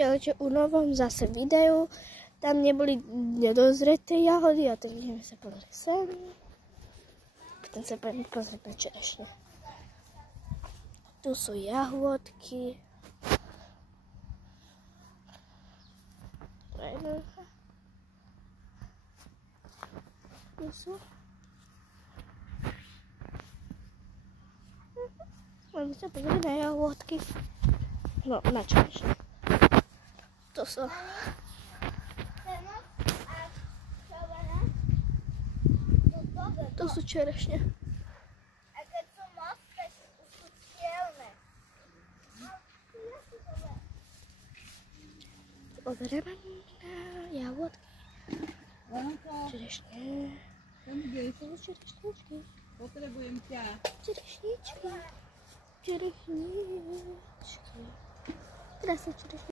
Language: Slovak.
Vítajte u novom zase videu. Tam neboli nedozreté jahody a tak ideme sa pozrieť sem. Potom sa budeme pozrieť na čerešne. Tu sú jahôdky. Tu sú. Máme sa pozrieť na jahôdky. No, na čerešne. To sú. To sú čerešne. A keď sú moc, tak sú cielne. Pozrieme na jahôdky. Čerešne. To sú čerešničky. Potrebujem ťa. Čerešničky. Čerešničky. Krásne čerešničky.